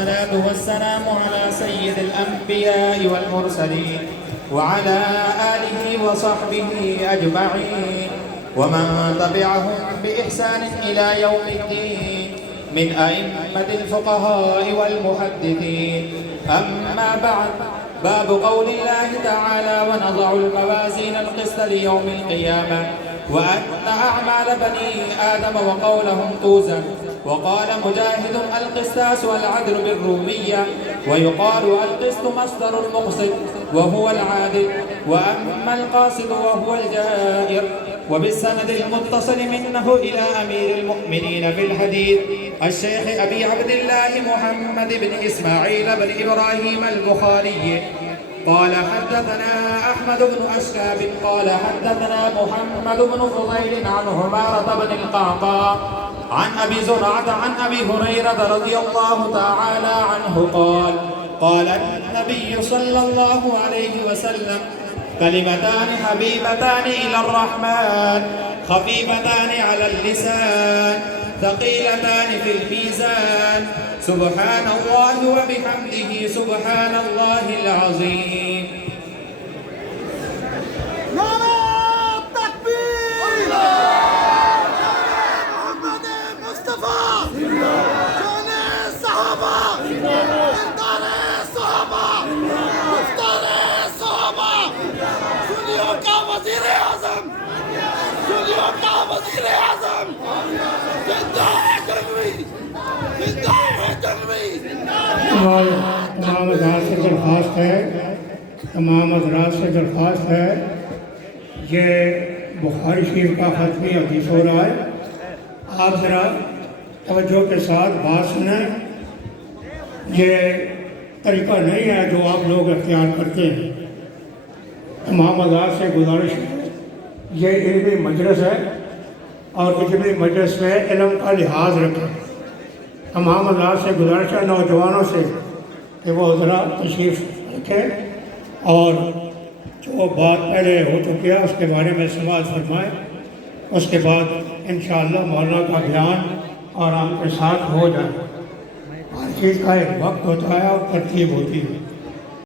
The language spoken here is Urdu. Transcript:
والصلاة والسلام على سيد الأنبياء والمرسلين وعلى آله وصحبه أجمعين ومن تبعهم بإحسان إلى يوم الدين من أئمة الفقهاء والمحدثين. أما بعد، باب قول الله تعالى: ونضع الموازين القسط ليوم القيامة وأن أعمال بني آدم وقولهم توزن. وقال مجاهد: القسطاس والعدل بالرومية، ويقال القسط مصدر المقسط وهو العادل، وأما القاسط وهو الجائر. وبالسند المتصل منه إلى أمير المؤمنين في الحديث الشيخ أبي عبد الله محمد بن إسماعيل بن إبراهيم البخاري قال: حدثنا أحمد بن أشكاب قال: حدثنا محمد بن فضيل عن عمارة بن القعقاع عن أبي زرعة عن أبي هريرة رضي الله تعالى عنه قال: قال النبي صلى الله عليه وسلم: كلمتان حبيبتان إلى الرحمن خفيفتان على اللسان ثقيلتان في الميزان، سبحان الله وبحمده سبحان الله العظيم. نعرہ تکبیر! محمد مصطفیٰ! جان صحابہ! کردار صحابہ! گفتار صحابہ! سنیوں کا وزیر اعظم! سنیوں کا وزیر اعظم! زندہ ہے جنگوی! زندہ ہے جنگوی! تمام حضرات سے درخواست ہے یہ بخاری شریف کا ختمی حدیث ہو رہا ہے. آپ ذرا توجہ کے ساتھ بات سنیں. یہ طریقہ نہیں ہے جو آپ لوگ اختیار کرتے ہیں. تمام حضرات سے گزارش ہے، یہ علمی مجلس ہے اور علمی مجلس میں علم کا لحاظ رکھیں. تمام حضرات سے گزارش ہے، نوجوانوں سے، کہ وہ ذرا تشریف رکھیں اور جو بات پہلے ہو چکی ہے اس کے بارے میں سماعت فرمائیں. اس کے بعد انشاءاللہ مولانا کا بیان آرام کے ساتھ ہو جائے. ہر چیز کا ایک وقت ہوتا ہے اور ترتیب ہوتی ہے.